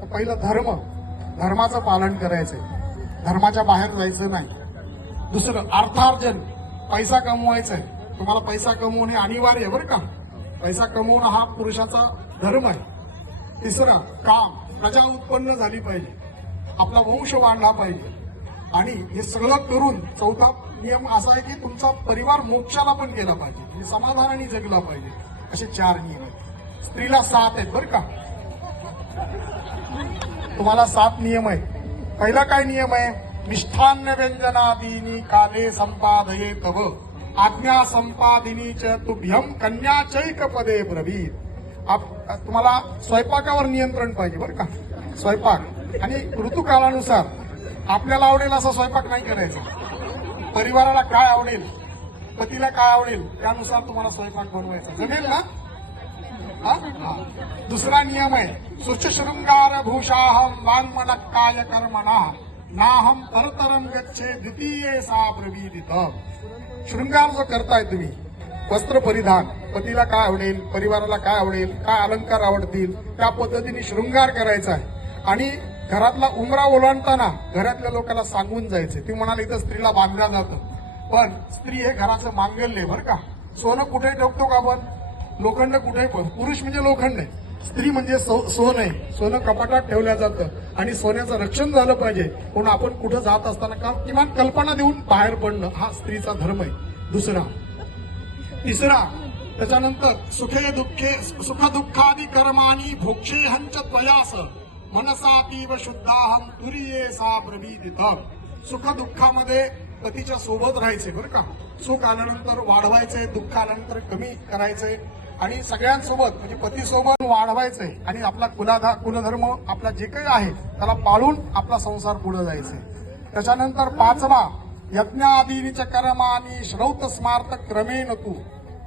तर पहिलं धर्म धर्माचं पालन करायचंय. धर्माच्या बाहेर जायचं नाही. दुसरं अर्थार्जन. पैसा कमवायचा आहे तुम्हाला पैसा कमवणे अनिवार्य बरं का? पैसा कमवणं हा पुरुषाचा धर्म आहे. तिसरं काम. प्रजा उत्पन्न झाली पाहिजे. आपला वंश वाढला पाहिजे. आणि हे सगळं करून चौथा नियम असा आहे की तुमचा परिवार मोक्षाला पण गेला पाहिजे. म्हणजे समाधानाने जगला पाहिजे. असे चार नियम आहेत. स्त्रीला सात आहेत बरं का? तुम्हाला सात नियम आहेत. पहिला काय नियम आहे? मिष्ठान्न व्यंजनादिनी काले संपादये तव आज्ञा संपादिनी च तुभ्यम कन्या चैक पदे ब्रवीत. आप तुम्हाला स्वयंपाकावर नियंत्रण पाहिजे बरं का? स्वयंपाक. आणि ऋतुकालानुसार आपल्याला आवडेल असा स्वयंपाक नाही करायचा. परिवाराला काय आवडेल? पतीला काय आवडेल? त्यानुसार तुम्हाला स्वयंपाक बनवायचा. जमेल ना? दुसरा नियम आहे सुचशृंगार भूषाहम वाङ्मलक्काय कर्मणा नाहम परतरम गच्छे द्वितीये सा ब्रवीदित. शृंगार जो करताय तुम्ही वस्त्र परिधान पतीला काय आवडेल परिवाराला काय आवडेल काय अलंकार आवडतील त्या पद्धतीने शृंगार करायचा आहे. आणि घरातला उमरा ओलांडताना घरातल्या लोकांना सांगून जायचं ती म्हणाले इथं स्त्रीला बांधलं जातं. पण स्त्री हे घराचं मांगल्य बरं का. सोनं कुठे ठेवतो का आपण? लोखंड कुठे? पण पुरुष म्हणजे लोखंड आहे. स्त्री म्हणजे सो- सोनं आहे. सोनं कपाटात ठेवलं जातं. आणि सोन्याचं रक्षण झालं पाहिजे. म्हणून आपण कुठं जात असताना का किमान कल्पना देऊन बाहेर पडणं हा स्त्रीचा धर्म आहे. दुसरा. तिसरा. त्याच्यानंतर सुखे दुःखे सुख दुःखादी कर्मानी भोक्षे हंच त्वयास मनसातीव शुद्धाहम तुरिये सा प्रविदित। सुख दुःखामध्ये पतीच्या सोबत राहायचे बरं का? सुख आल्यानंतर वाढवायचे दुःख आल्यानंतर कमी करायचे. आणि सगळ्यांसोबत म्हणजे पतीसोबत वाढवायचंय आणि आपला कुलाधा कुलधर्म आपला जे काही आहे त्याला पाळून आपला संसार पुढे जायचंय. त्याच्यानंतर पाचवा यज्ञादीनिच कर्मानी श्रौत स्मार्त क्रमेन तू।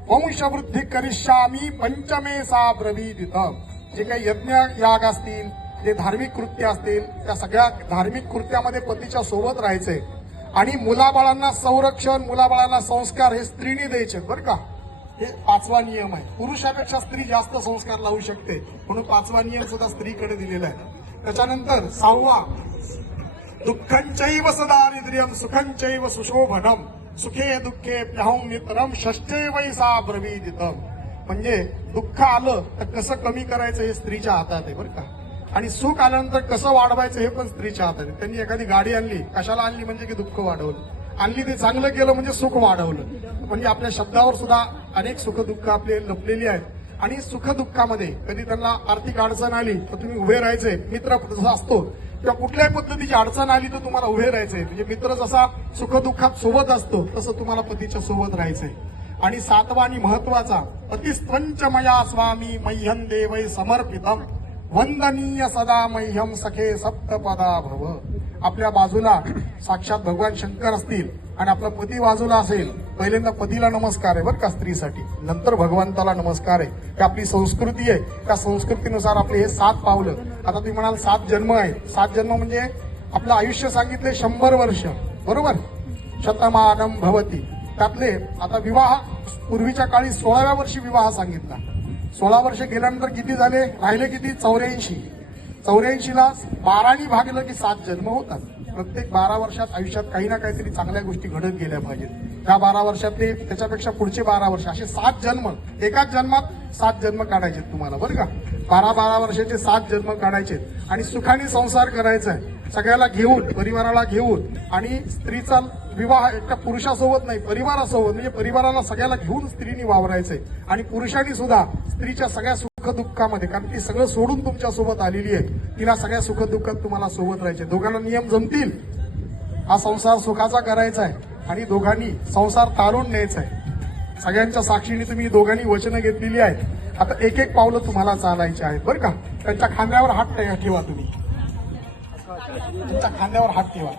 वंशवृद्धी करिष्यामी पंचमे सा ब्रवीदित। जे काही यज्ञ याग असतील जे धार्मिक कृत्य असतील त्या सगळ्या धार्मिक कृत्यामध्ये पतीच्या सोबत राहायचंय. आणि मुलाबाळांना संरक्षण मुलाबाळांना संस्कार हे स्त्रीने द्यायचे बरं का? हे पाचवा नियम आहे. पुरुषापेक्षा स्त्री जास्त संस्कार लावू शकते म्हणून पाचवा नियम सुद्धा स्त्रीकडे दिलेला आहे. त्याच्यानंतर सहावा दुःखंचैव सदारिद्र्यम सुखंचैव सुशोभनम. सुखे दुःखे प्याहून नितरम षष्ठे वैसा ब्रवीदितम. म्हणजे दुःख आलं तर कसं कमी करायचं हे स्त्रीच्या हातात आहे बरं का? आणि सुख आल्यानंतर कसं वाढवायचं हे पण स्त्रीच्या हातात आहे. त्यांनी एखादी गाडी आणली कशाला आणली म्हणजे की दुःख वाढवलं? आणली ते चांगलं केलं म्हणजे सुख वाढवलं. म्हणजे आपल्या शब्दावर सुद्धा अनेक सुख दुःख आपले लपलेली आहेत. आणि सुख दुःखामध्ये कधी त्यांना आर्थिक अडचण आली तर तुम्ही उभे राहायचे. मित्र जसा असतो किंवा कुठल्याही पद्धतीची अडचण आली तर तुम्हाला उभे राहायचंय म्हणजे मित्र जसा सुख दुःखात सोबत असतो तसं तुम्हाला पतीच्या सोबत राहायचंय आणि सातवा आणि महत्त्वाचा पतिस्त्वंच मया स्वामी मह्यं देवै समर्पितम. वंदनीय सदा मह्यम सखे सप्तपदा भव. आपल्या बाजूला साक्षात भगवान शंकर असतील आणि आपला पती बाजूला असेल पहिल्यांदा पतीला नमस्कार आहे बरं का स्त्रीसाठी. नंतर भगवंताला नमस्कार आहे. ही आपली संस्कृती आहे? त्या संस्कृतीनुसार आपले हे सात पावलं? आता तुम्ही म्हणाल सात जन्म आहे सात जन्म म्हणजे आपलं आयुष्य सांगितले शंभर वर्ष. बरोबर? शतमानम भवती. त्यातले आता विवाह पूर्वीच्या काळी सोळाव्या वर्षी विवाह सांगितला. सोळा वर्ष गेल्यानंतर किती झाले? राहिले किती? चौऱ्याऐंशी. चौऱ्याऐंशीला बारानी भागलं की सात जन्म होतात. प्रत्येक बारा वर्षात आयुष्यात काही ना काहीतरी चांगल्या गोष्टी घडत गेल्या पाहिजेत. त्या बारा वर्षातले त्याच्यापेक्षा पुढचे बारा वर्ष असे सात जन्म. एकाच जन्मात सात जन्म काढायचे तुम्हाला बरं का? बारा बारा वर्षाचे सात जन्म काढायचे. आणि सुखाने संसार करायचा आहे. सगळ्याला घेऊन परिवाराला घेऊन आणि स्त्रीचा विवाह एका पुरुषासोबत नाही परिवारासोबत. म्हणजे परिवाराला सगळ्याला घेऊन स्त्रीनी वावरायचंय. आणि पुरुषांनी सुद्धा स्त्रीच्या सगळ्या सुखदुःखामध्ये कारण ती सगळं सोडून तुमच्यासोबत आलेली आहे. तिला सगळ्या सुखदुःखात तुम्हाला सोबत राहायचे दोघांना नियम जमतील. हा संसार सुखाचा करायचा आहे आणि दोघांनी संसार तारून न्यायचा आहे. सगळ्यांच्या साक्षीने तुम्ही दोघांनी वचनं घेतलेली आहेत. आता एक एक पावलं तुम्हाला चालायची आहेत. बरं का? त्यांच्या खांद्यावर हात ठेवा तुम्ही. त्यांच्या खांद्यावर हात ठेवा.